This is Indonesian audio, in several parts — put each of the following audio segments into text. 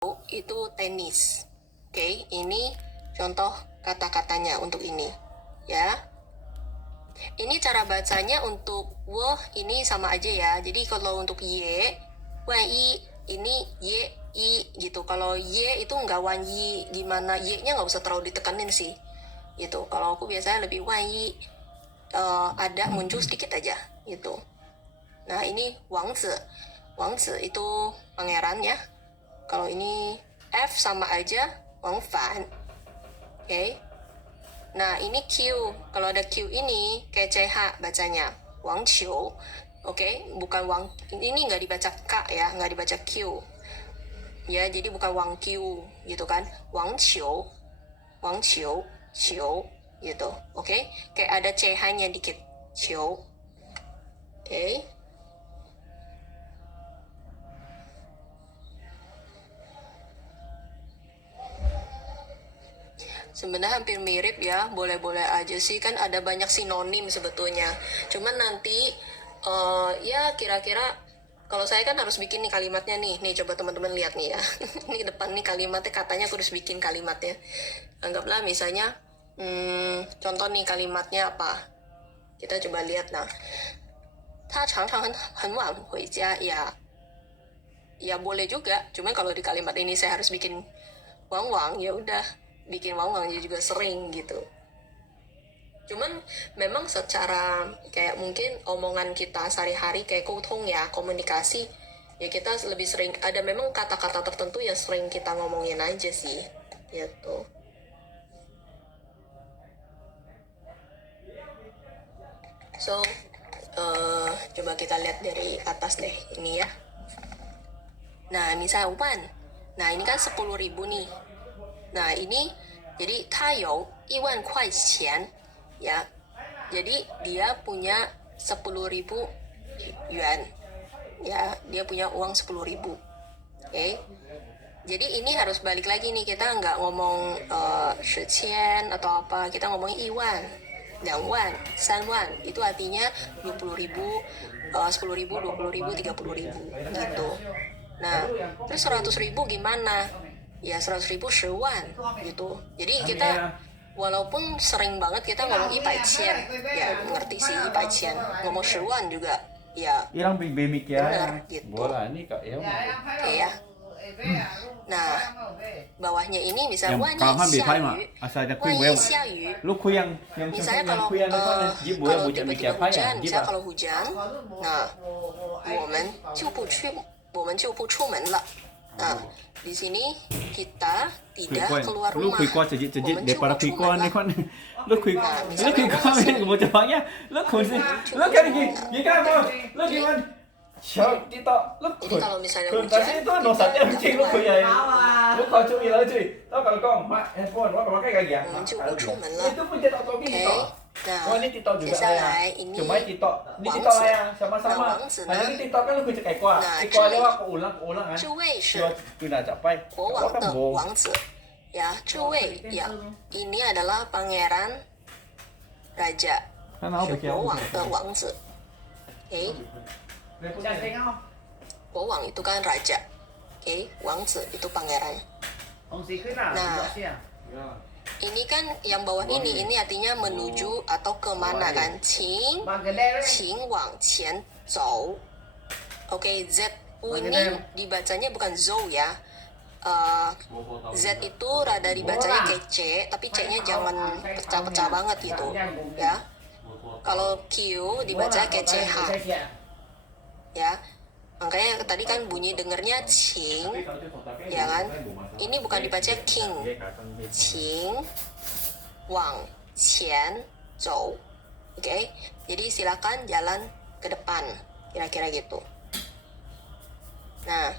itu tenis. Oke, ini contoh kata-katanya untuk ini. Ya. Ini cara bacanya untuk wo ini sama aja ya. Jadi kalau untuk ye, wan yi ini ye i gitu. Kalau ye itu nggak wan yi, gimana ye-nya nggak usah terlalu ditekanin sih. Gitu. Kalau aku biasanya lebih wan yi ada muncul sedikit aja gitu. Nah, ini wangzi. Wangzi itu pangeran ya. Kalau ini F sama aja Wang Fan. Oke. Nah, ini Q. Kalau ada Q ini kayak CH bacanya. Wang Qiu. Oke, bukan Wang. Ini nggak dibaca K ya, nggak dibaca Q. Ya, jadi bukan Wang Q gitu kan. Wang Qiu. Wang Qiu. Qiu gitu. Oke. Kayak ada CH-nya dikit. Qiu. Oke. Sebenarnya hampir mirip ya, boleh-boleh aja sih, kan ada banyak sinonim sebetulnya. Cuman nanti ya kira-kira kalau saya kan harus bikin nih kalimatnya nih. Nih coba teman-teman lihat nih ya. Ini depan nih kalimatnya, katanya aku harus bikin kalimatnya. Anggaplah misalnya contoh nih kalimatnya apa. Kita coba lihat nah. 他常常很晚回家 ya. Ya boleh juga, cuman kalau di kalimat ini saya harus bikin wang-wang, ya udah bikin wang-wang juga sering gitu. Cuman memang secara kayak mungkin omongan kita sehari-hari kayak koutong ya, komunikasi, ya kita lebih sering ada memang kata-kata tertentu yang sering kita ngomongin aja sih gitu. So coba kita lihat dari atas deh ini ya. Nah misal wan, nah ini kan 10.000 nih. Nah ini jadi 他有1万块钱 ya. Jadi dia punya 10.000 yuan. Ya, dia punya uang 10.000. Oke. Jadi ini harus balik lagi nih, kita nggak ngomong 10,000 atau apa, kita ngomong 1万, 2万, 3万. Itu artinya 20.000, 10.000, 20.000, 30.000 gitu. Nah, terus 100.000 gimana? Ya 100.000 10万gitu. Jadi kita walaupun sering banget kita ngomong 100,000, ya ngerti sih 100,000, ngomong 10万 juga ya Irang bimik ya. benar gitu. Bola ini kak ya. Oke ya. Nah, bawahnya ini bisa Yang wan yi kawan xia bifai yu, mah asal ada wan kuy yi yang xia yu. lu kuy yang Misalnya yang kalau kuy yang itu jibu yang buat tiba-tiba bicara hujan, ya, misalnya kalau hujan, nah, 我们就不出门了. Nah, di sini kita tidak keluar lu rumah. kuy kuat cejit daripada kuy kuat nih kan. Lu kuy Nah, lu misalnya kuy kuat ini mau cepatnya. Lu kuy sih. Lu kan gini kan mau. Lu gimana? Siapa kita? Lu Jadi kalau misalnya kuy hujan, tadi itu nosatnya kucing lu kuy ya. Lu kau cuy lah cuy. Tahu kalau kau mak handphone wah pakai lagi ya. 我们就不出门了。 Itu pun cetak topi Oke. kita. Nah, Oh ini TikTok 接 juga 下 ya. 来ini Cuma TikTok, ini 王 TikTok 子 lah ya, sama-sama. Nah, 王子呢 Hanya ini TikTok kan lu kucek ekor, Nah, ekor cuy. dia wah ulang kan. 这位是 Kuy nak capai. 国王的王子ya, 这位ya, ini adalah pangeran raja, Kan mau 是 pikir. 国王的王子. Oke, 国王 itu kan raja. Oke, 王子 itu pangeran. Nah, ini kan yang bawah ini artinya menuju atau kemana kan? 请往前走. Oke, Z ini dibacanya bukan zou ya. Z itu rada dibacanya kayak C, tapi C-nya jangan pecah-pecah banget gitu ya. Kalau Q dibaca kayak CH ya. Makanya tadi kan bunyi dengernya Qing, ya kan? Ini bukan dibaca King. Qing Wang Qian Zhou. Oke, jadi silakan jalan ke depan, kira-kira gitu. Nah,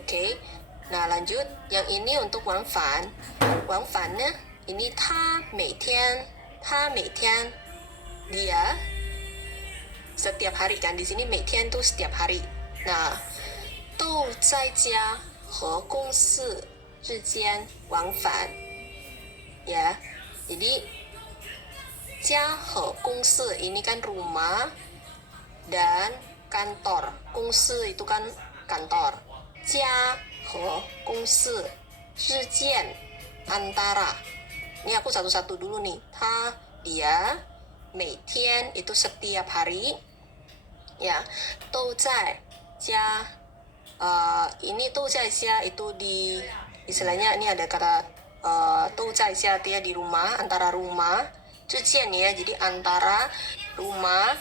oke. Nah, lanjut. Yang ini untuk Wang Fan. Wang Fan-nya ini 他每天 dia setiap hari kan, di sini 每天 tuh setiap hari. Nah, 都在家和公司之间往返 ya. Jadi 家和公司 ini kan rumah dan kantor. 公司 itu kan kantor. 家和公司之间 antara. Ini aku satu-satu dulu nih. Dia 每天 itu setiap hari. Ya, 都在家. Ini 都在家 itu di istilahnya ini ada kata 都在家 dia di rumah, antara rumah. 之间 ya, jadi antara rumah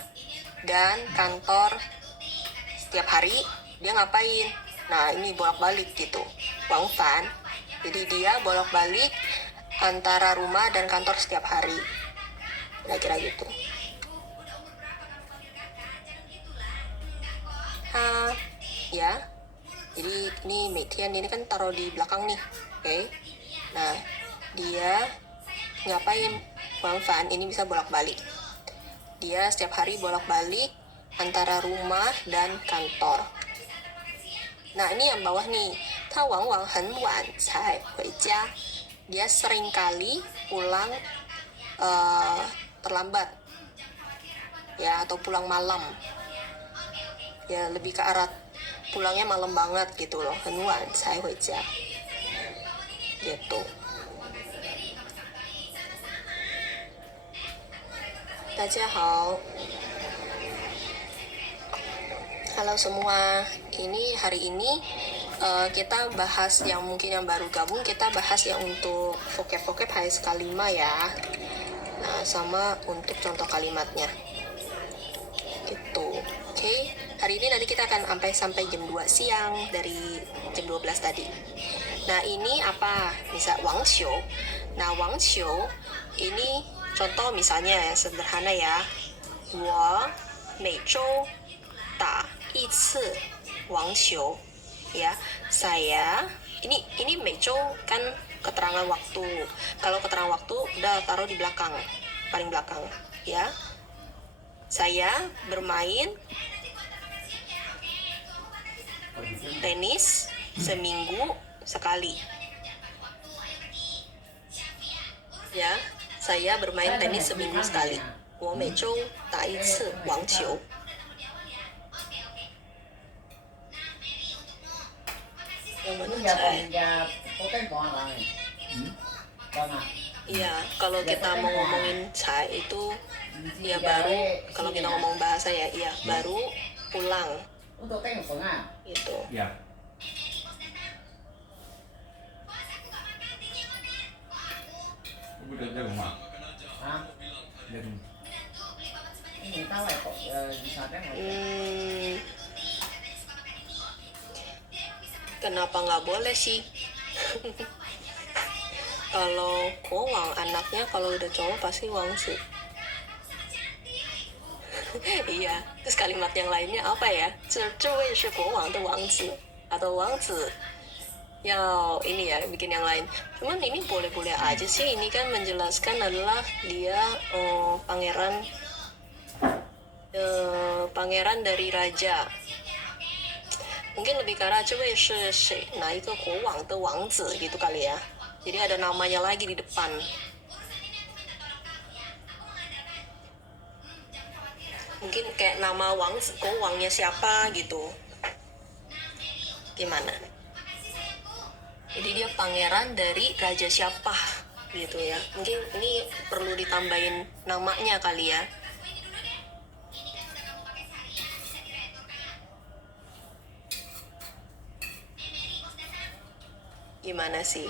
dan kantor setiap hari dia ngapain? Nah, ini bolak-balik gitu. Wang Fan. Jadi dia bolak-balik antara rumah dan kantor setiap hari. Kira-kira gitu. Ya. Jadi ini Meitian ini kan taruh di belakang nih. Oke. Nah, dia ngapain? Wang Fan ini bisa bolak-balik. Dia setiap hari bolak-balik antara rumah dan kantor. Nah, ini yang bawah nih. 他往往很晚才回家. Dia seringkali pulang terlambat. Ya, atau pulang malam. Ya, lebih ke arah pulangnya malam banget gitu loh. 很晚才回家. Gitu. 大家好. Halo semua, hari ini kita bahas yang mungkin yang baru gabung, kita bahas yang untuk vocab high sekali 5 ya. Nah, sama untuk contoh kalimatnya. Gitu. Oke, hari ini nanti kita akan sampai jam 2 siang dari jam 12 tadi. Nah, ini apa? Misal Wang Qiu. Nah, Wang Qiu ini contoh misalnya yang sederhana ya. 我每周打一次网球. Ya, saya ini 每周 kan keterangan waktu. Kalau keterangan waktu udah taruh di belakang, paling belakang ya. Saya bermain tenis seminggu sekali. Ya, saya bermain tenis seminggu sekali. 我每周打一次网球. Iya, kalau kita mau ngomongin cai itu ya baru, kalau kita ngomong bahasa ya iya baru pulang. Gitu. Ya. Udah jago mah. Hah? Ini tahu ya kok Kenapa nggak boleh sih? Kalau Kowang anaknya kalau udah cowok pasti Wangzi. Iya, terus kalimat yang lainnya apa ya? 这位是国王的王子 atau Wangzi. Ya, ini ya bikin yang lain. Cuman ini boleh-boleh aja sih. Ini kan menjelaskan adalah dia pangeran dari raja. Mungkin lebih ke arah 这位是谁哪一个国王的王子 gitu kali ya. Jadi ada namanya lagi di depan. Mungkin kayak nama Wangnya siapa gitu. Gimana? Jadi dia pangeran dari raja siapa gitu ya. Mungkin ini perlu ditambahin namanya kali ya. Gimana sih?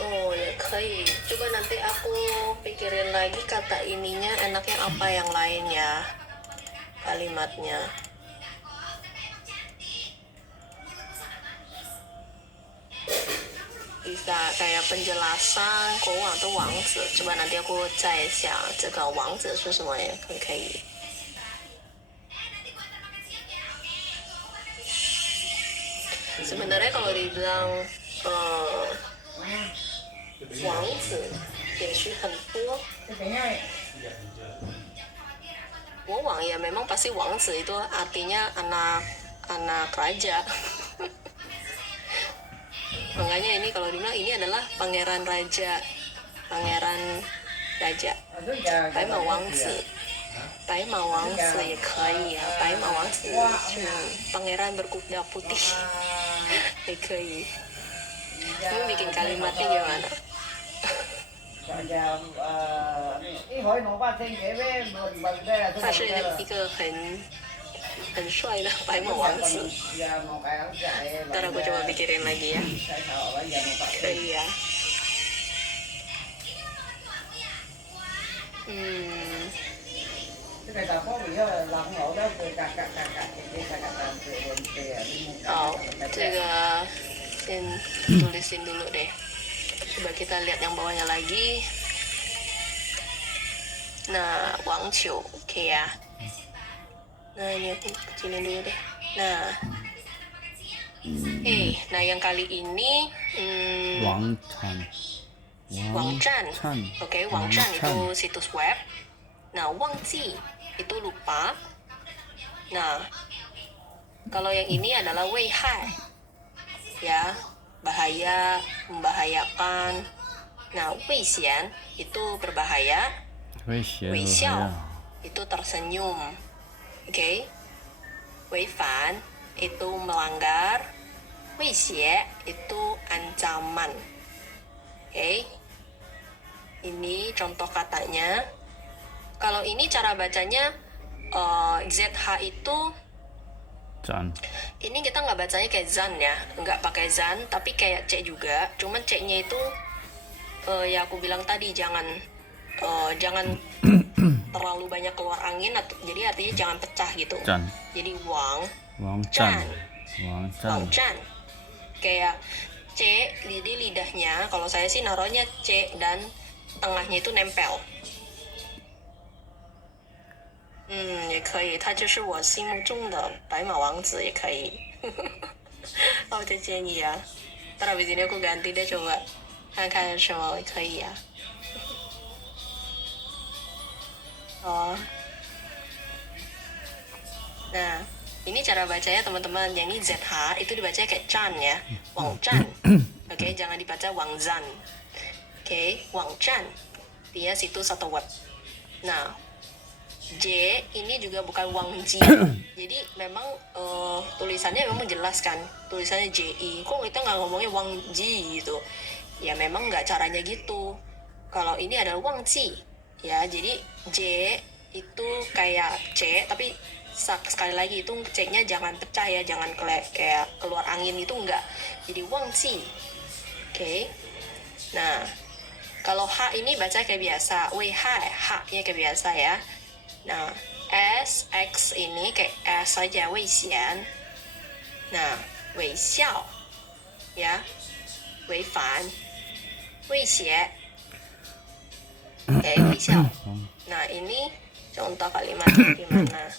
Oh ya, 可以. Coba nanti aku pikirin lagi kata ininya enaknya apa yang lain ya. Kalimatnya. Bisa kayak penjelasan 国王的王子. Coba nanti aku 再想这个王子是什么也可以. Sebenarnya kalau dibilang 王子也许很多 Wowang ya memang pasti wangzi itu artinya anak raja. Makanya ini kalau dibilang ini adalah pangeran raja. Bai Ma Wangzi. Bai Ma Wangzi ya koi ya. Bai Ma Wangzi. Pangeran berkuda putih. Ya koi. Kamu bikin kalimatnya gimana? 他是一个很帅的白马王子。Ntar aku coba pikirin lagi ya. Iya. Oh, 这个先 tulisin dulu deh. Coba kita lihat yang bawahnya lagi. Nah, Wang Qiu, oke ya. Nah, ini aku kecilin dulu deh. Nah, nah yang kali ini Wang Zhan. Oke, Wang Zhan itu situs web. Nah, Wang Ji itu lupa. Nah, kalau yang ini adalah Wei Hai. Ya, bahaya, membahayakan. Nah, Wei Xian itu berbahaya. Wei Xiao itu tersenyum. Oke. Wei Fan itu melanggar. Wei Xie itu ancaman. Oke. Ini contoh katanya. Kalau ini cara bacanya ZH itu Zan. Ini kita nggak bacanya kayak zan ya, nggak pakai zan, tapi kayak c juga. Cuman c-nya itu ya aku bilang tadi jangan terlalu banyak keluar angin, jadi artinya jangan pecah gitu. Zan. Jadi Wang Zhan. Kayak c, jadi lidahnya. Kalau saya sih naruhnya c dan tengahnya itu nempel. 也可以，他就是我心目中的白马王子也可以。我就建议啊，ntar abis ini aku ganti deh coba看看什么可以啊。Oh. Nah, ini cara bacanya teman-teman. Yang ini ZH itu dibacanya kayak Zhan ya, Wang Zhan. Oke, jangan dibaca Wang Zhan. Oke, Wang Zhan. Dia situs atau web. Nah, J ini juga bukan Wang Ji. Jadi memang tulisannya memang jelas kan. Tulisannya JI. Kok kita nggak ngomongnya Wang Ji gitu? Ya memang nggak caranya gitu. Kalau ini adalah Wang Ji. Ya, jadi J itu kayak C, tapi sekali lagi itu C-nya jangan pecah ya, jangan kayak keluar angin itu enggak. Jadi Wang Ji. Oke. Nah, kalau H ini baca kayak biasa. Wei Hai, H-nya kayak biasa ya. Nah, S, X ini kayak S saja, Wei Xian. Nah, Wei Xiao. Ya. Wei Fan. Wei Xie. Oke, Wei Xiao. Nah, ini contoh kalimatnya gimana?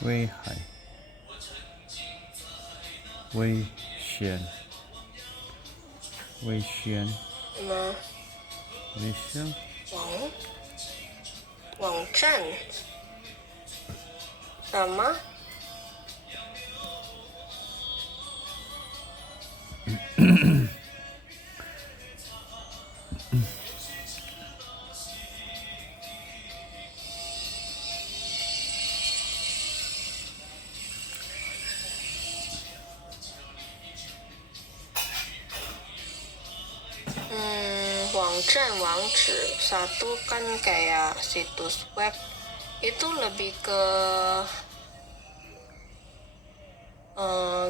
Wei Hai. Wei Xian. Wei Xian. 什么 Wei Xian. 网站 sama Wangzhi satu kan kayak situs web, itu lebih ke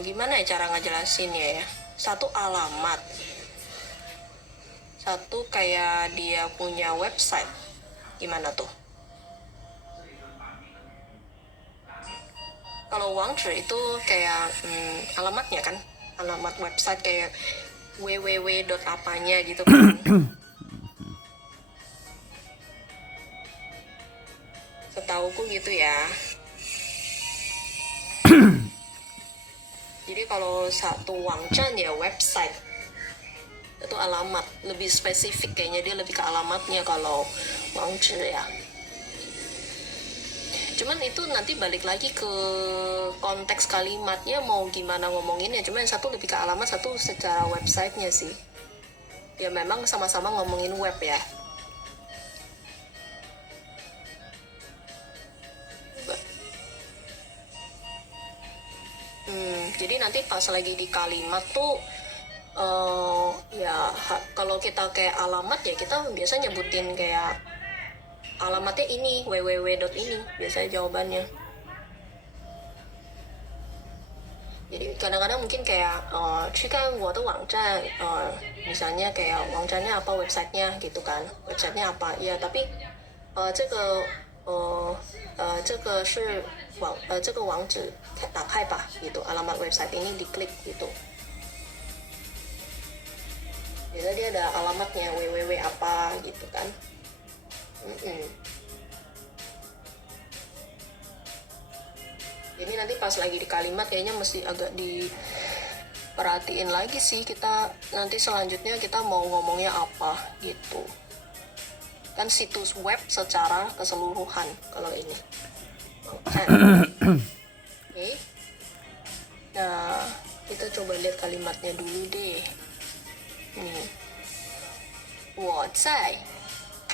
gimana ya cara ngejelasinnya ya. Satu alamat, satu kayak dia punya website. Gimana tuh? Kalau Wangzhi itu kayak alamatnya kan, alamat website kayak www. apanya gitu kan. setauku gitu ya. Jadi kalau satu wangzhan ya website, itu alamat, lebih spesifik kayaknya, dia lebih ke alamatnya kalau wangzhi ya. Cuman itu nanti balik lagi ke konteks kalimatnya mau gimana ngomonginnya. Cuman yang satu lebih ke alamat, satu secara websitenya sih. Ya memang sama-sama ngomongin web ya. Jadi nanti pas lagi di kalimat tuh kalau kita kayak alamat ya kita biasa nyebutin kayak alamatnya ini www. ini biasanya jawabannya. Jadi kadang-kadang mungkin kayak 去看我的网站 misalnya kayak wangzhannya apa, websitenya gitu kan, websitenya apa ya, tapi 这个是这个网址打开吧gitu, alamat website ini diklik gitu. Biasanya dia ada alamatnya www apa gitu kan. Jadi nanti pas lagi di kalimat kayaknya mesti agak diperhatiin lagi sih, kita nanti selanjutnya kita mau ngomongnya apa gitu. Kan situs web secara keseluruhan kalau ini. Oke. Nah, kita coba lihat kalimatnya dulu deh. Nih. 我在.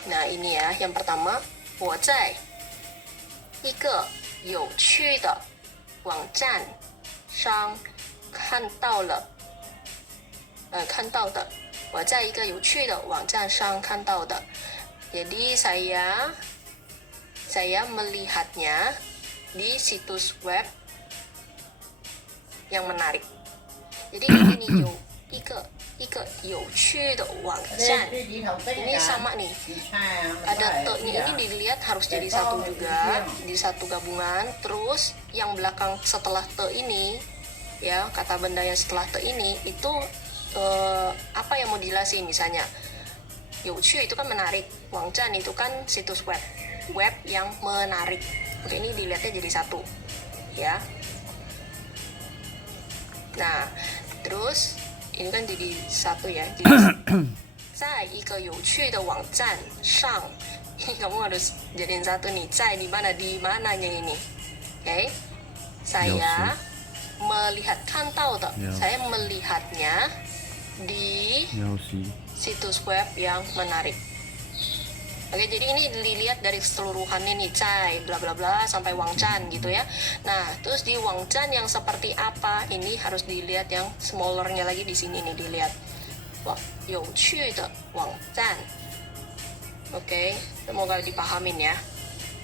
Nah, ini ya, yang pertama, 我在一个有趣的网站上看到的。我在一个有趣的网站上看到的。Jadi saya melihatnya di situs web yang menarik. Jadi ini一个有趣的网站. Ini sama nih. Ada te-nya ini dilihat harus jadi satu juga, di satu gabungan. Terus yang belakang setelah te ini, ya kata benda yang setelah te ini itu apa yang mau dijelasin, misalnya 有趣 itu kan menarik, wangzhan itu kan situs web yang menarik. Oke, ini dilihatnya jadi satu ya. Nah, terus ini kan jadi satu ya. Jadi 在一个有趣的网站上, ini kamu harus jadiin satu nih. 在 di mananya ini. Oke. Saya melihat, 看到的, saya melihatnya di situs web yang menarik. Oke, jadi ini dilihat dari keseluruhannya nih, 在 bla bla bla sampai wangzhan gitu ya. Nah, terus di wangzhan yang seperti apa, ini harus dilihat yang smallernya lagi di sini nih, dilihat. Wah, 有趣的网站. Oke, semoga dipahamin ya.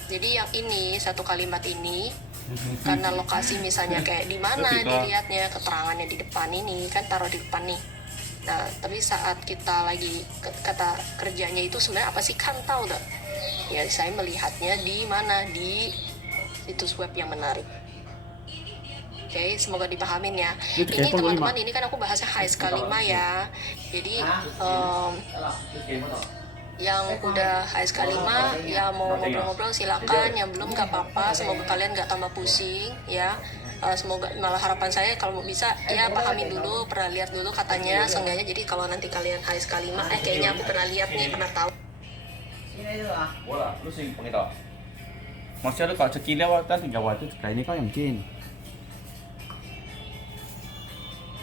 Jadi yang ini, satu kalimat ini, karena lokasi misalnya kayak di mana dilihatnya, keterangannya di depan ini, kan taruh di depan nih. Nah, tapi saat kita lagi kata kerjanya itu sebenarnya apa sih, 看到的? Ya, saya melihatnya di mana, di situs web yang menarik. Oke, semoga dipahamin ya. Ini teman-teman, ini kan aku bahasnya high sekali ya. Jadi yang udah high sekali ya mau ngobrol-ngobrol silakan, yang belum gak apa-apa. Semoga kalian gak tambah pusing ya. Semoga, malah harapan saya kalau bisa ya pahamin dulu, pernah lihat dulu katanya, seenggaknya jadi kalau nanti kalian high sekali kayaknya aku pernah lihat nih, pernah tahu. Bola, lu sing pengito. Masih ada kalau cekil lewat kan jawab itu kayaknya kau yang kin.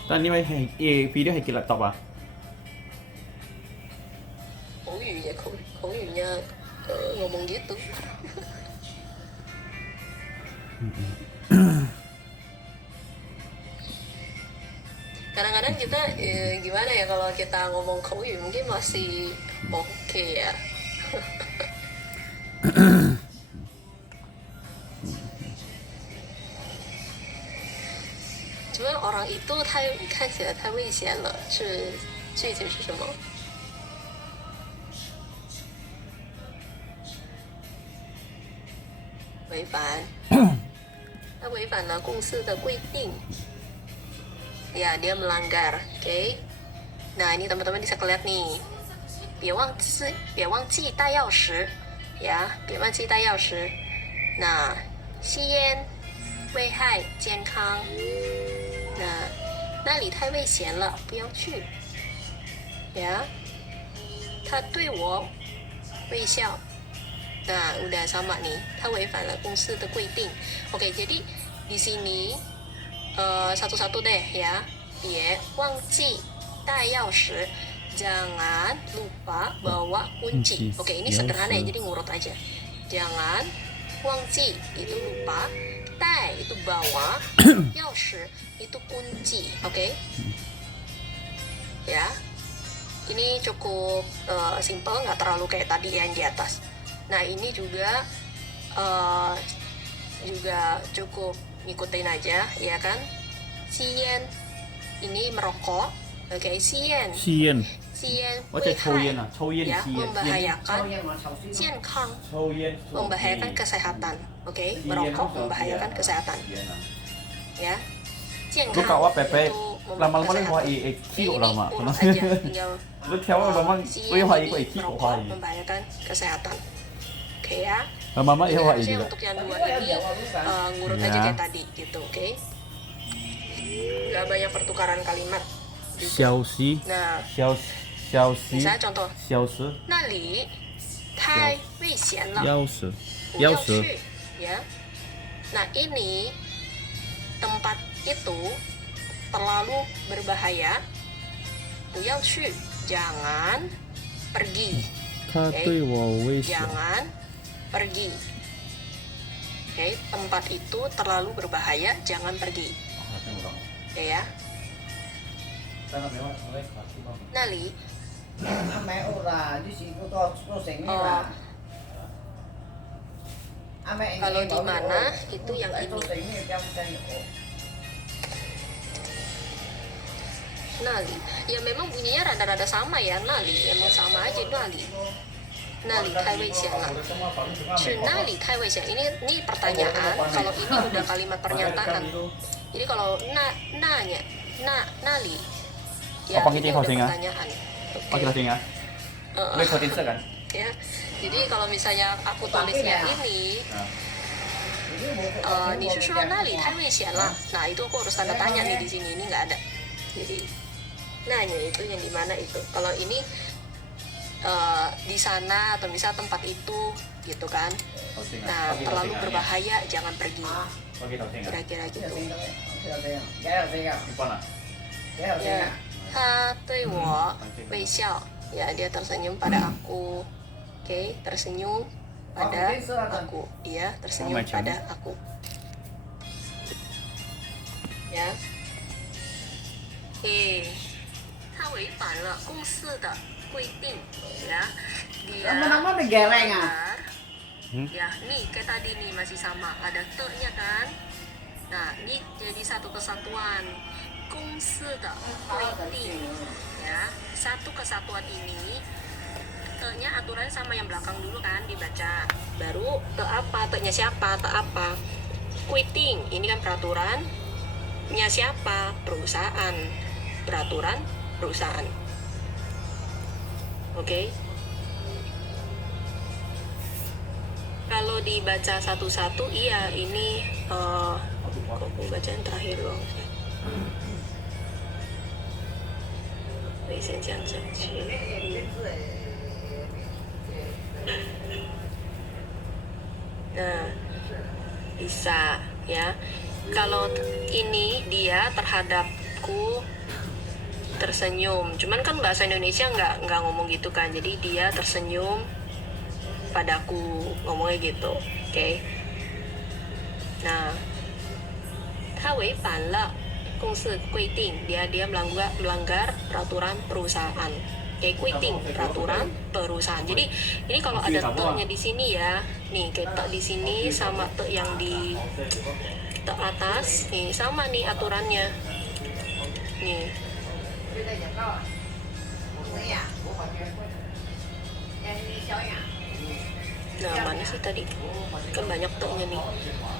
Tadi mai video hai laptop ah. 口语nya ngomong gitu. Kadang-kadang kita gimana ya, kalau kita ngomong口语 mungkin masih oke ya. Cuman orang itu 看起来太危险了，是具体是什么？违反，他违反了公司的规定。Ya, dia melanggar. Oke. Nah, ini teman-teman bisa lihat nih. 别忘记带钥匙 ya, 别忘记带钥匙. Nah, 吸烟危害健康。那里太危险了，不要去。Ya, 他对我微笑。Nah, udah sama nih. 他违反了公司的规定。Oke, jadi di sini satu-satu deh ya. 别忘记带钥匙. Jangan lupa bawa kunci. Oke, ini sederhana ya, jadi ngurut aja. Jangan 忘记 itu lupa, 带 itu bawa, 钥匙 itu kunci. Oke? Ya. Ini cukup simple, nggak terlalu kayak tadi yang di atas. Nah, ini juga cukup ngikutin aja, ya kan? Siyen, ini merokok. Oke, siyen. 吸烟，吸烟我在危抽烟害啊，抽烟 ya 吸烟， membahayakan 健康 抽烟， membahayakan kesehatan. Oke, merokok membahayakan kesehatan. Ya, 健 Lu 康 kau apa pepe? itu Lama-lama lu kesehatan. wah Oke, kilo ini lama. urut aja, tinggal Lu tiap lama siyen wah jadi kilo merokok wah. membahayakan kesehatan. Oke ya. Lama-lama Jadi ya wah harusnya juga. untuk yang dua ini ngurut aja Ya. kayak tadi gitu, oke? Gak banyak pertukaran kalimat. 消息， Nah, 消息， misalnya contoh, 消失，那里太危险了，钥匙，不要钥匙，去, ya. Nah, ini tempat itu terlalu berbahaya. 不要去, jangan pergi. 他对我微笑， Jangan pergi. Oke, tempat itu terlalu berbahaya, jangan pergi. Oke ya. 那里 kalau di mana itu yang ini. Nali, ya memang bunyinya rada-rada sama ya, nali, emang sama aja nali. Nali tai wei xian lah. Shi nali tai wei xian. Ini pertanyaan, kalau ini udah kalimat pernyataan. Jadi kalau nanya, nali. Ya, Apa ini kita udah hosting, ah? pertanyaan. Oke. Pakai hosting ya? Lu ikutin kan? Ya. Jadi kalau misalnya aku tulisnya ini, 你是说那里太危险了? Nah, itu aku harus tanda tanya nih di sini, ini nggak ada. Jadi nanya itu yang di mana itu. Kalau ini di sana atau misal tempat itu gitu kan. Nah, terlalu berbahaya, jangan pergi. Kira-kira gitu. Ya, 他对我微笑. Ya, dia tersenyum pada aku. Oke, tersenyum pada aku. Dia tersenyum pada aku. Ya. Oke. 他违反了公司的规定. Ya. Dia melanggar. Ya, nih kayak tadi nih masih sama. Ada te-nya kan? Nah, ini jadi satu kesatuan. 公司的规定. Ya, satu kesatuan ini te-nya aturannya sama yang belakang dulu kan dibaca. Baru te apa? Te-nya siapa? Te apa? Kuiting. Ini kan peraturan. Nya siapa? Perusahaan. Peraturan perusahaan. Oke. Kalau dibaca satu-satu, iya ini kok baca yang terakhir loh. 危险降下去。Nah, bisa ya. Kalau ini dia terhadapku tersenyum. Cuman kan bahasa Indonesia nggak ngomong gitu kan. Jadi dia tersenyum padaku, ngomongnya gitu. Oke. Nah, 他违反了公司规定, dia melanggar peraturan perusahaan. Kayak kuiting, peraturan perusahaan. Jadi ini kalau ada te-nya di sini ya, nih kayak te di sini sama te yang di te atas, nih sama nih aturannya. Nih. Nah, mana sih tadi? Kan banyak te-nya nih.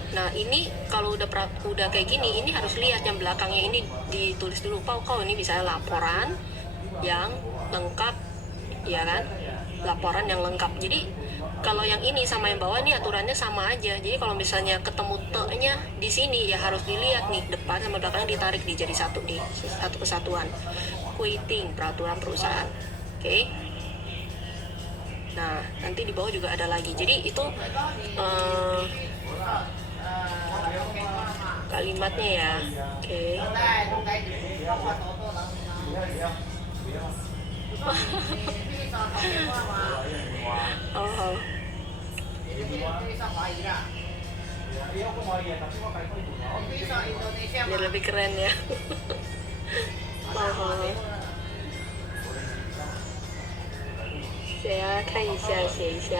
Nah, ini kalau udah kayak gini, ini harus lihat yang belakangnya ini ditulis dulu. Kau ini misalnya laporan yang lengkap, ya kan? Laporan yang lengkap. Jadi Kalau yang ini sama yang bawah ini aturannya sama aja. Jadi kalau misalnya ketemu te-nya di sini ya harus dilihat nih depan sama belakangnya ditarik nih jadi satu nih, satu kesatuan. Kuiting, peraturan perusahaan. Oke. Nah, nanti di bawah juga ada lagi. Jadi itu kalimatnya ya. Oke. Oh, biar lebih keren ya. Oh, saya 看一下，写一下。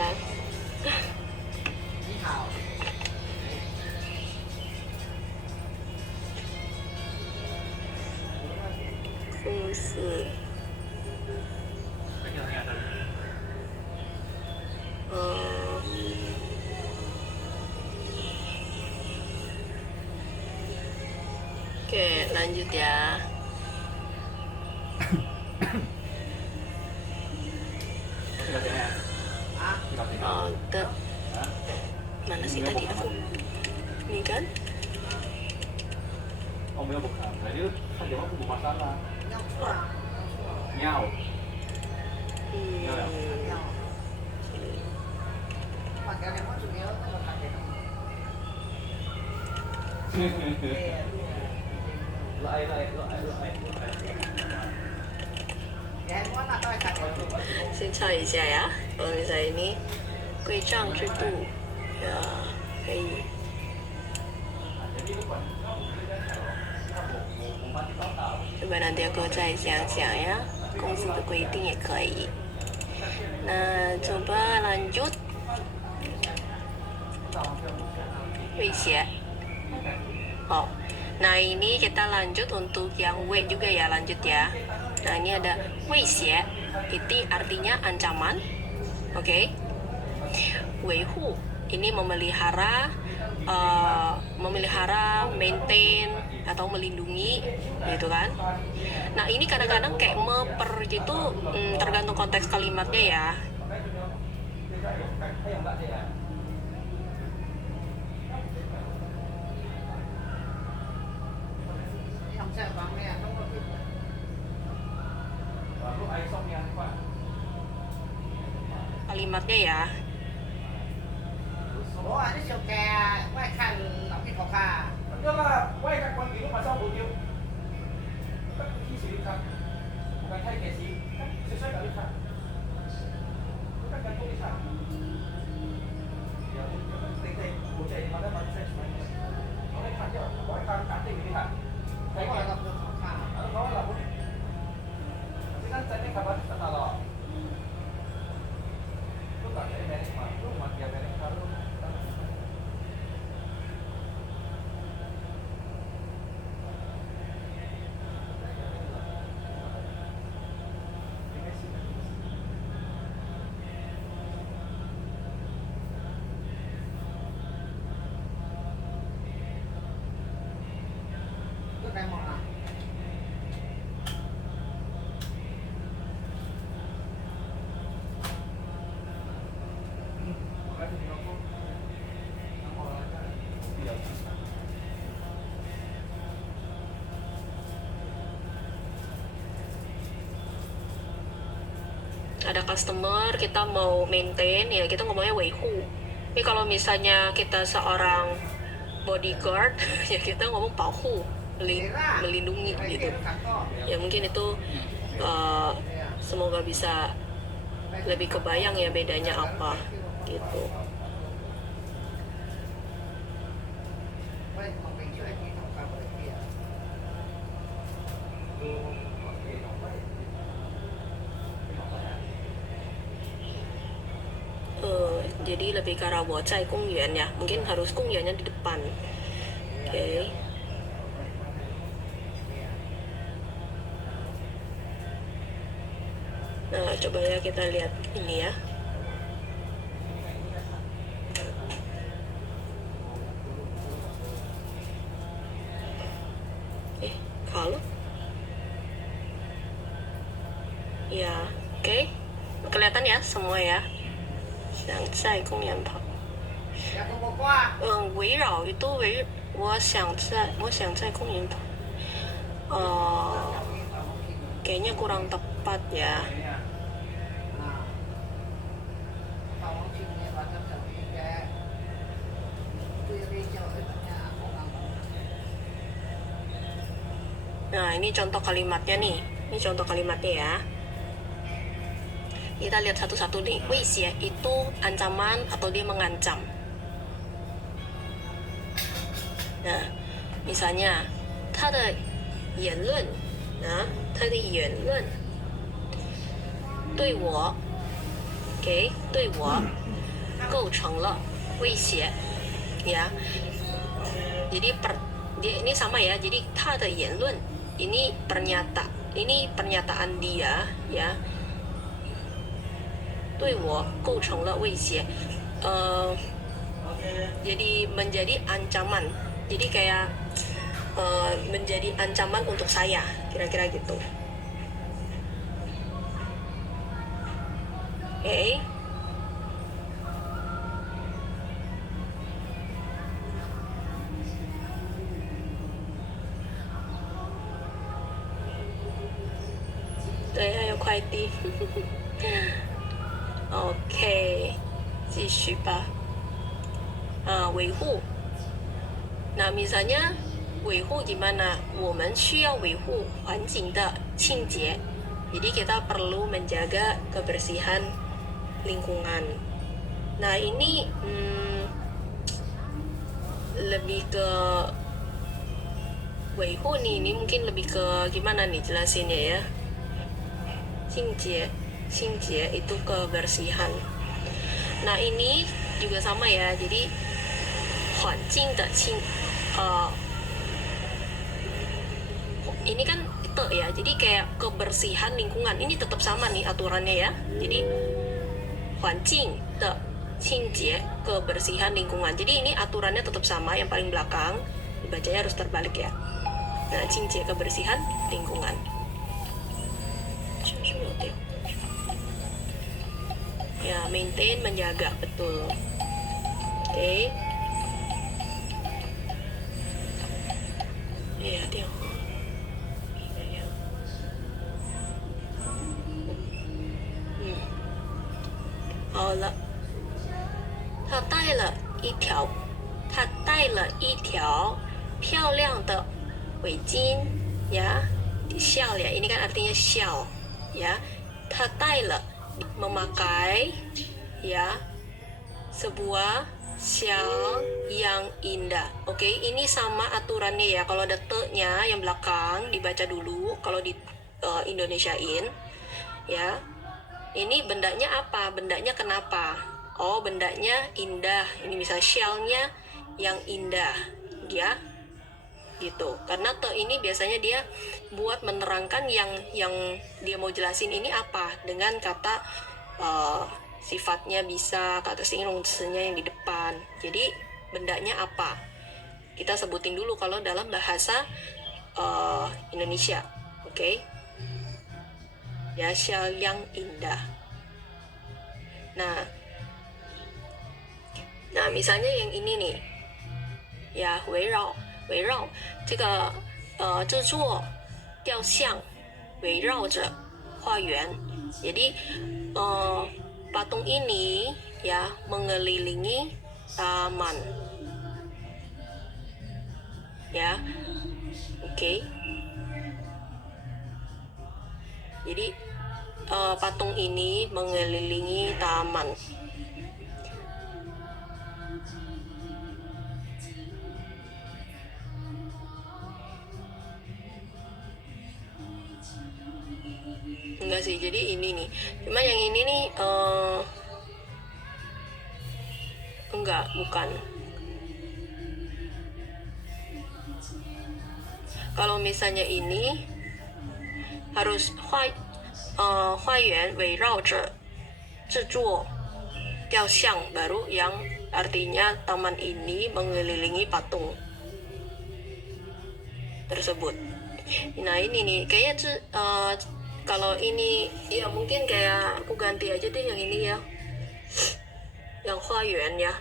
公司。Oke, lanjut ya. Oh, mana sih tadi aku? Ini kan? Ông ấy bukan, jadi kan dia aku masalah. Nyau. Lại. 先抄一下ya. Kalau misalnya ini 规章制度ya可以。coba nanti aku再想想ya, 公司的规定也可以。那coba lanjut. 威胁。Oh, nah ini kita lanjut untuk yang W juga ya, lanjut ya. Nah ini ada 威胁, itu artinya ancaman, oke? 维护 ini memelihara, maintain atau melindungi, gitu kan? Nah ini kadang-kadang kayak gitu, tergantung konteks kalimatnya ya. Kalimatnya ya. Ini suka quay khăn đóng cái cọc hà. Tức là quay các con kỷ lúc mà sau buổi chiều các khi xử lý khác một cái thay nghệ sĩ các sẽ xoay cả lý khác các cán bộ lý khác tình của chạy mà nó sẽ nó lấy khác chứ có cái cán tình lý khác thấy Có không? gặp được cọc hà. Nó là một cái năng chạy các bạn rất là lo lúc cả cái này mà lúc mà kia cái này khác luôn. Cái này mỏng à? Ada customer, kita mau maintain ya, kita ngomongnya 维护. Ini kalau misalnya kita seorang bodyguard ya kita ngomong 保护, melindungi gitu. Ya mungkin itu semoga bisa lebih kebayang ya bedanya apa gitu. Jadi lebih ke arah 我在公园 ya, mungkin harus 公园nya di depan. Oke. Nah, coba ya kita lihat ini ya. Kalau ya, oke. Kelihatan ya semua ya. 想在公园跑。 Ya aku mau kuah. 围绕 itu我想在公园跑. Kayaknya kurang tepat ya. Nah, tolong sini baca tapi kayak pilih jawabannya aku nggak mau. Nah, ini contoh kalimatnya nih. Ini contoh kalimatnya ya. Kita lihat satu-satu nih. Wei itu ancaman atau dia mengancam. Nah, misalnya 他的言论 nah, 他的言论对我 OK 对我构成了威胁 ya. Jadi ini sama ya. Jadi 他的言论 ini pernyataan dia ya. 对我构成了威胁 jadi menjadi ancaman. Jadi kayak menjadi ancaman untuk saya, kira-kira gitu. Oke. Đây, 还有快递。OK， 继续吧。维护。Nah, misalnya 维护 gimana? 我们需要维护环境的清洁. Jadi kita perlu menjaga kebersihan lingkungan. Nah, ini lebih ke 维护 nih, ini mungkin lebih ke gimana nih jelasinnya ya? 清洁 itu kebersihan. Nah, ini juga sama ya. Jadi 环境的ini kan itu ya, jadi kayak kebersihan lingkungan ini tetap sama nih aturannya ya. Jadi 环境的清洁 kebersihan lingkungan. Jadi ini aturannya tetap sama, yang paling belakang dibacanya harus terbalik ya. Nah, 清洁 kebersihan lingkungan. Ya, maintain, menjaga, betul. Oke. Iya, dia. 好了，他带了一条漂亮的围巾ya. Syal ya, ini kan artinya syal ya. 他带了 memakai ya sebuah syal yang indah. Oke, ini sama aturannya ya. Kalau ada te-nya yang belakang dibaca dulu kalau di Indonesiain ya. Ini bendanya apa? Bendanya kenapa? Oh, bendanya indah. Ini misalnya syalnya yang indah ya. Gitu. Karena te ini biasanya dia buat menerangkan yang dia mau jelasin ini apa dengan kata sifatnya bisa kata形容词nya yang di depan. Jadi bendanya apa? Kita sebutin dulu kalau dalam bahasa Indonesia. Oke? Ya, syal yang indah. Nah, misalnya yang ini nih. Ya, 围绕这个制作雕像围绕着花园. Jadi patung ini ya mengelilingi taman. Ya. Oke. Jadi patung ini mengelilingi taman. Enggak sih, jadi ini nih. Cuma yang ini nih enggak, bukan. Kalau misalnya ini harus 花园围绕着制作雕像 baru yang artinya taman ini mengelilingi patung tersebut. Nah, ini nih kayaknya kalau ini ya mungkin kayak aku ganti aja deh yang ini ya. yang 花园 ya.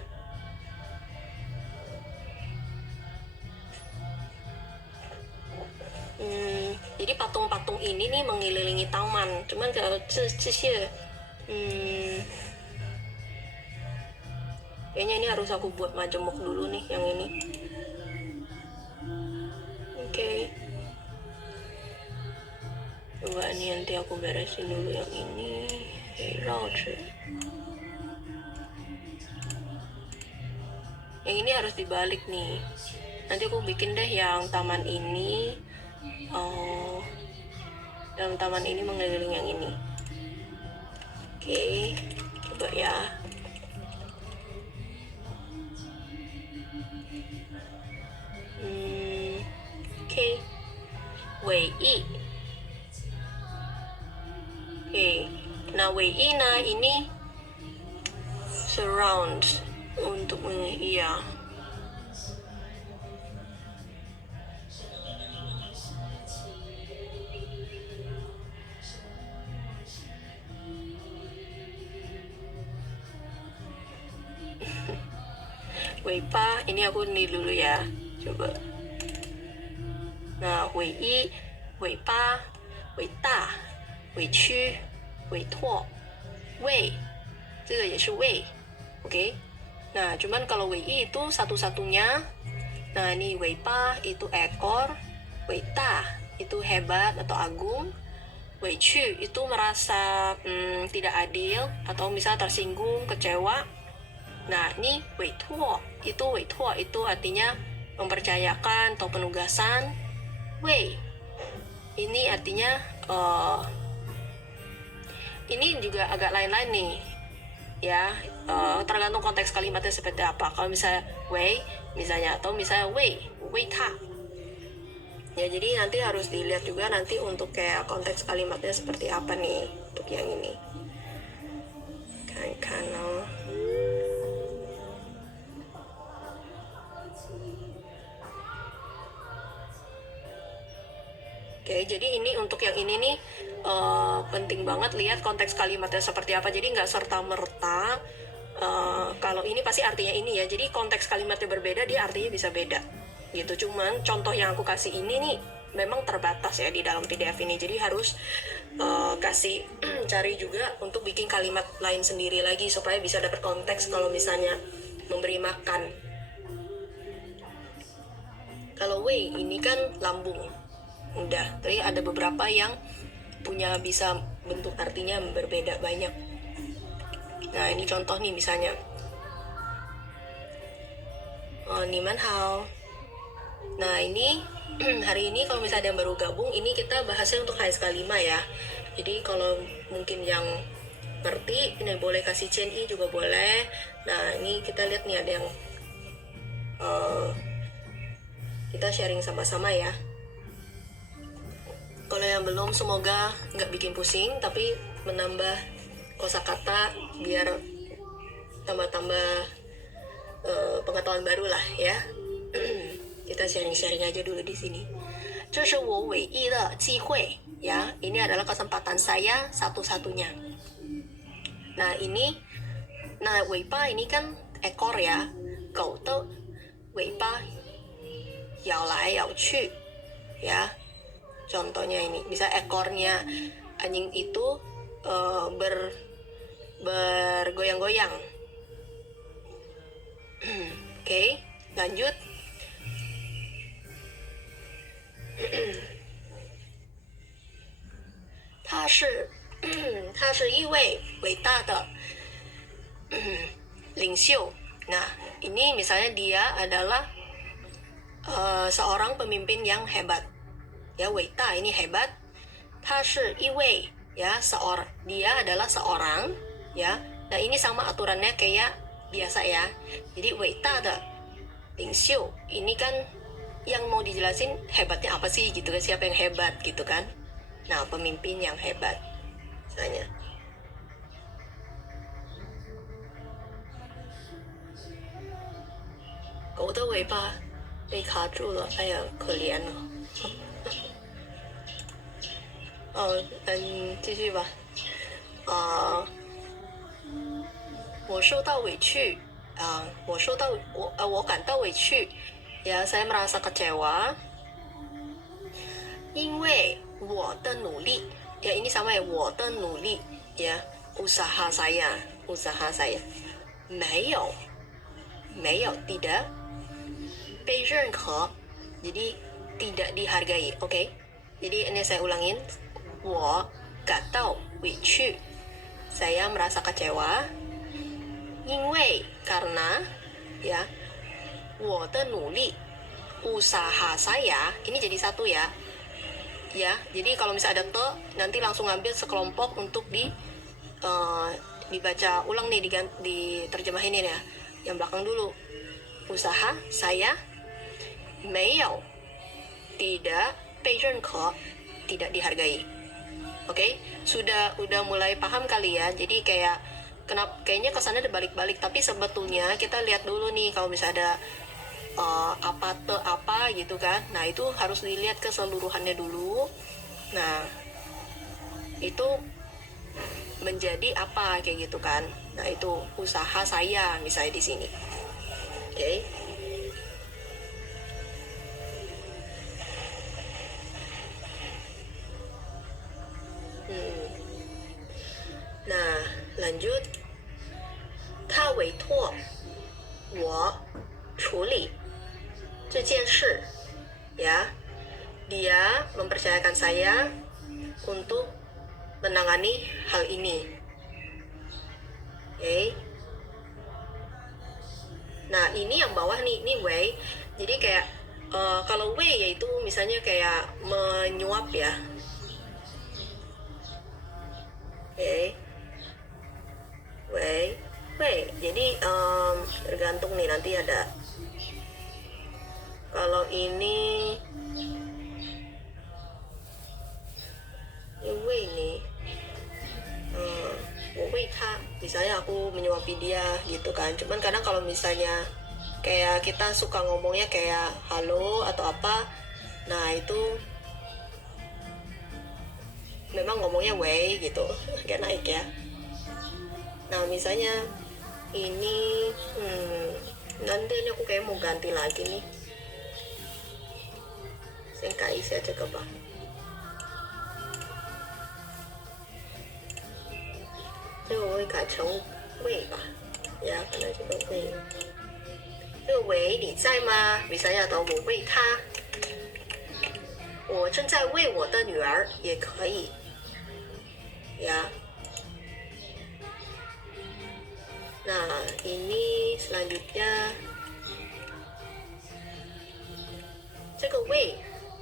Jadi patung-patung ini nih mengelilingi taman. Cuman kalau kayaknya ini harus aku buat majemuk dulu nih yang ini. Oke. Coba nih nanti aku beresin dulu yang ini. Yang ini harus dibalik nih. Nanti aku bikin deh yang taman ini. Dalam taman ini mengelilingi yang ini. Oke, coba ya. Oke, Wei Yi. Oke, nah Wei Yi, nah ini surround untuk iya. Wei Pa, ini aku nih dulu ya, coba. Nah, Wei Yi, Wei Pa, Wei Da, Wei Qu, Wei Tuo, Wei, 这个也是 Wei, oke. Nah, cuman kalau Wei Yi itu satu-satunya. Nah, ini Wei Pa itu ekor, Wei Da itu hebat atau agung, Wei Qu itu merasa tidak adil atau misal tersinggung, kecewa. Nah, ini Wei Tuo itu artinya mempercayakan atau penugasan. Wei ini artinya ini juga agak lain-lain nih ya, tergantung konteks kalimatnya seperti apa. Kalau misalnya Wei misalnya, atau misalnya Wei Ta ya, jadi nanti harus dilihat juga nanti untuk kayak konteks kalimatnya seperti apa nih untuk yang ini kan. Oke, jadi ini untuk yang ini nih penting banget lihat konteks kalimatnya seperti apa. Jadi nggak serta-merta kalau ini pasti artinya ini ya. Jadi konteks kalimatnya berbeda, dia artinya bisa beda gitu. Cuman contoh yang aku kasih ini nih memang terbatas ya di dalam PDF ini. Jadi harus kasih cari juga untuk bikin kalimat lain sendiri lagi supaya bisa dapat konteks kalau misalnya memberi makan. Kalau Wei ini kan lambung. Udah, tapi ada beberapa yang punya bisa bentuk artinya berbeda banyak. Nah, ini contoh nih misalnya. Ni man hao. Nah, ini hari ini kalau misalnya ada yang baru gabung, ini kita bahasnya untuk HSK 5 ya. Jadi kalau mungkin yang ngerti, ini boleh kasih CNI juga boleh. Nah, ini kita lihat nih ada yang kita sharing sama-sama ya. Kalau yang belum, semoga nggak bikin pusing, tapi menambah kosakata biar tambah-tambah pengetahuan baru lah ya. Kita sharing-sharing aja dulu di sini. 这是我唯一的机会 ya. Ini adalah kesempatan saya satu-satunya. Nah, ini Wei Pa ini kan ekor ya. Gou de Wei Pa yao lai yao qu ya. Contohnya ini, bisa ekornya anjing itu bergoyang-goyang. Oke, lanjut.他是一位伟大的领袖. Nah, ini misalnya dia adalah seorang pemimpin yang hebat. Ya, 伟大 ini hebat. 他是一位 ya, dia adalah seorang ya. Nah, ini sama aturannya kayak biasa ya. Jadi 伟大的领袖 ini kan yang mau dijelasin hebatnya apa sih gitu kan, siapa yang hebat gitu kan. Nah, pemimpin yang hebat misalnya. Gou de 尾巴被卡住了，哎呀，可怜了。继续吧。我受到委屈我感到委屈 ya saya merasa kecewa 因为我的努力 ya ini sama ya 我的努力 ya usaha saya 没有 tidak 被认可 jadi tidak dihargai oke jadi ini saya ulangin 我感到委屈 saya merasa kecewa 因为 karena ya 我的努力 usaha saya ini jadi satu ya ya jadi kalau misalnya ada te nanti langsung ngambil sekelompok untuk dibaca ulang nih diterjemahin ya yang belakang dulu usaha saya 没有 tidak 被认可 tidak dihargai oke udah mulai paham kali ya jadi kayaknya kesannya ada balik-balik tapi sebetulnya kita lihat dulu nih kalau misalnya ada apa gitu kan nah itu harus dilihat keseluruhannya dulu nah itu menjadi apa kayak gitu kan nah itu usaha saya misalnya di sini oke nah lanjut 他委托我处理这件事 ya dia mempercayakan saya untuk menangani hal ini oke nah ini yang bawah nih ini wei jadi kayak kalau wei yaitu misalnya kayak menyuap ya oke wei jadi tergantung nih nanti ada kalau ini wei nih misalnya aku menyuapi dia gitu kan cuman kadang kalau misalnya kayak kita suka ngomongnya kayak halo atau apa nah itu memang ngomongnya wei gitu agak naik ya nah misalnya ini nanti ini aku kayak mau ganti lagi nih saya kasih aja ke bang这个我会改成喂吧呀可能这个喂这个喂你在吗 misalnya atau 我喂他我正在喂我的女儿也可以ya nah ini selanjutnya 这个喂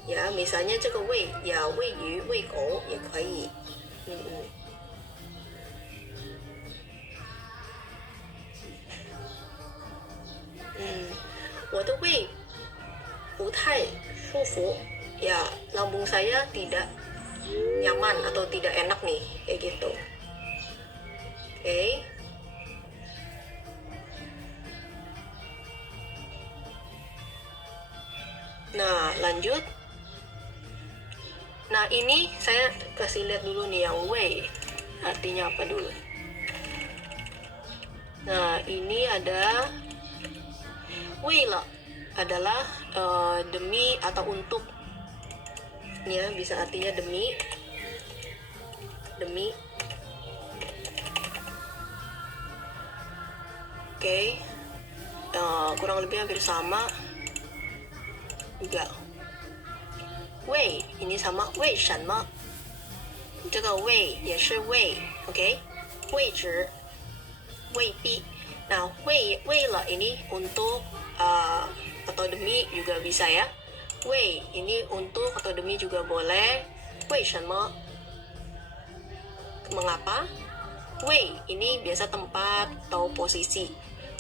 ya misalnya 这个喂呀喂鱼喂狗也可以我的胃不太舒服 ya lambung saya tidak nyaman atau tidak enak nih kayak gitu oke nah lanjut nah ini saya kasih lihat dulu nih yang wei artinya apa dulu nah ini ada wei lah adalah demi atau untuk ya bisa artinya demi oke kurang lebih hampir sama juga 为 ini sama 为什么这个为也是为 OK 位置未必nah 为了 ini untuk atau demi juga bisa ya 为 ini untuk atau demi juga boleh 为什么 mengapa 位 ini biasa tempat atau posisi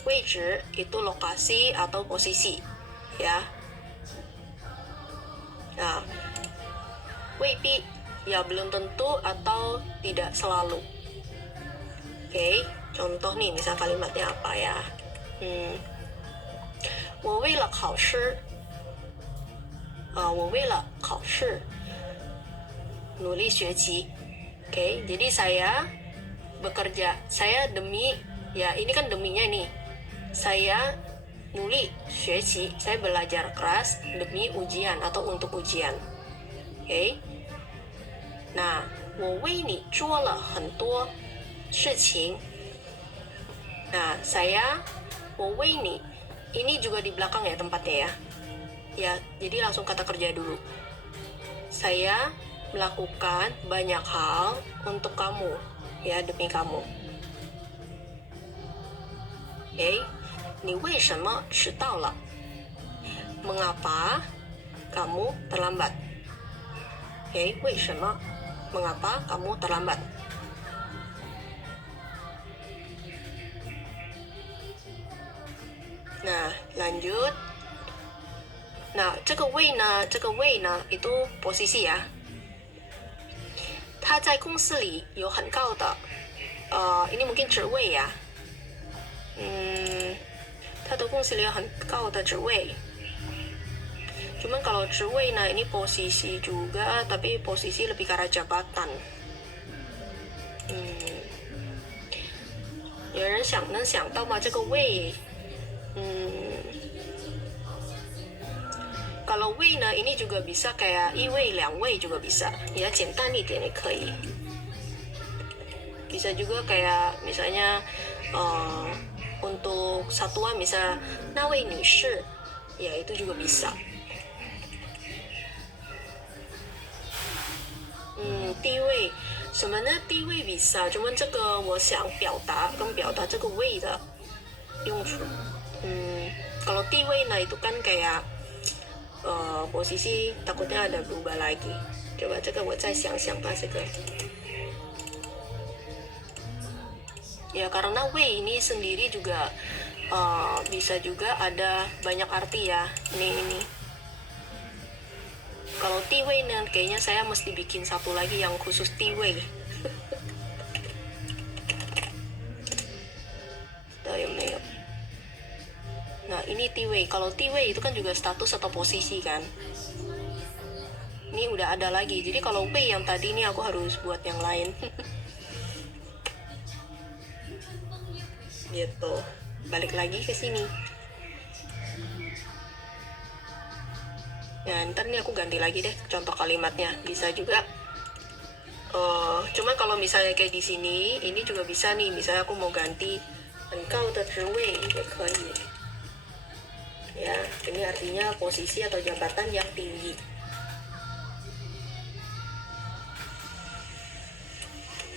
位置 itu lokasi atau posisi ya nah 未必 ya belum tentu atau tidak selalu oke contoh nih misal kalimatnya apa ya 我为了考试我为了考试努力学习oke jadi saya bekerja saya demi Ya, ini kan deminya nih. Saya nuli 学习, saya belajar keras demi ujian atau untuk ujian. Oke. Nah, 我为你做了很多事情. Nah,我为你, ini juga di belakang ya tempatnya ya. Ya, jadi langsung kata kerja dulu. Saya melakukan banyak hal untuk kamu, ya, demi kamu. Oke, 你为什么迟到了? Mengapa kamu terlambat? Oke, 为什么? Mengapa kamu terlambat? Nah, lanjut. Nah, 这个位呢 itu posisi ya. 他在公司里有很高的ini mungkin 职位ya. 他的公司里有很高的职位. Cuman kalau 职位呢 ini posisi juga, tapi posisi lebih ke arah jabatan. 有人能想到吗？这个位 kalau 位呢 ini juga bisa kayak 一位两位 juga bisa ya, 简单一点也可以. Bisa juga kayak misalnya untuk satuan misal 那位女士 ya, itu juga bisa. 地位什么呢？地位 bisa, cuman 这个我想表达这个位的用处. Kalau 地位呢 itu kan kayak posisi takutnya ada berubah lagi. Coba 这个我再想想吧，这个. Ya, karena 位 ini sendiri juga bisa juga ada banyak arti ya. Ini. Kalau 地位呢 kayaknya saya mesti bikin satu lagi yang khusus 地位. Nah, ini 地位. Kalau 地位 itu kan juga status atau posisi kan. Ini udah ada lagi. Jadi kalau 位 yang tadi ini aku harus buat yang lain. Gitu. Balik lagi ke sini. Ya, ntar nih aku ganti lagi deh contoh kalimatnya. Bisa juga. Cuma kalau misalnya kayak di sini, ini juga bisa nih. Misalnya aku mau ganti 很高的职位 也可以. Ya, ini artinya posisi atau jabatan yang tinggi.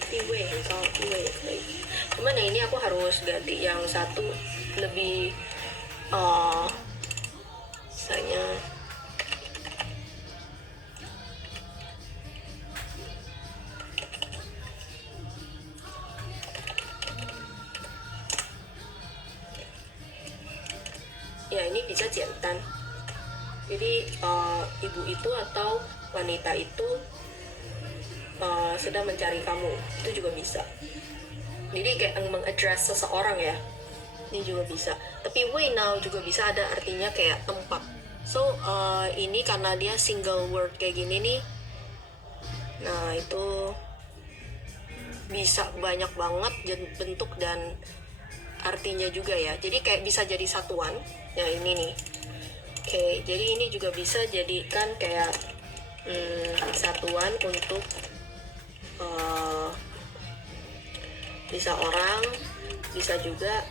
Tiwei, kalau tiwei ya可以. Cuman yang ini aku harus ganti yang satu lebih misalnya ya, ini bisa 简单. Jadi ibu itu atau wanita itu sedang mencari kamu, itu juga bisa. Jadi kayak mengadres seseorang ya, ini juga bisa. Tapi 位 now juga bisa ada artinya kayak tempat. So ini karena dia single word kayak gini nih, nah itu bisa banyak banget bentuk dan artinya juga ya. Jadi kayak bisa jadi satuan. Ya, ini nih. Oke, jadi ini juga bisa jadikan kayak satuan untuk bisa orang, bisa juga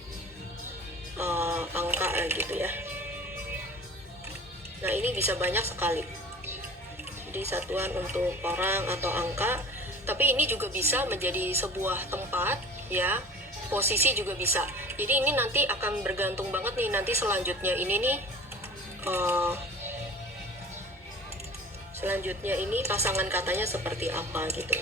angka gitu ya. Nah, ini bisa banyak sekali. Jadi satuan untuk orang atau angka, tapi ini juga bisa menjadi sebuah tempat ya. Posisi juga bisa. Jadi ini nanti akan bergantung banget nih nanti selanjutnya ini nih. Selanjutnya ini pasangan katanya seperti apa gitu.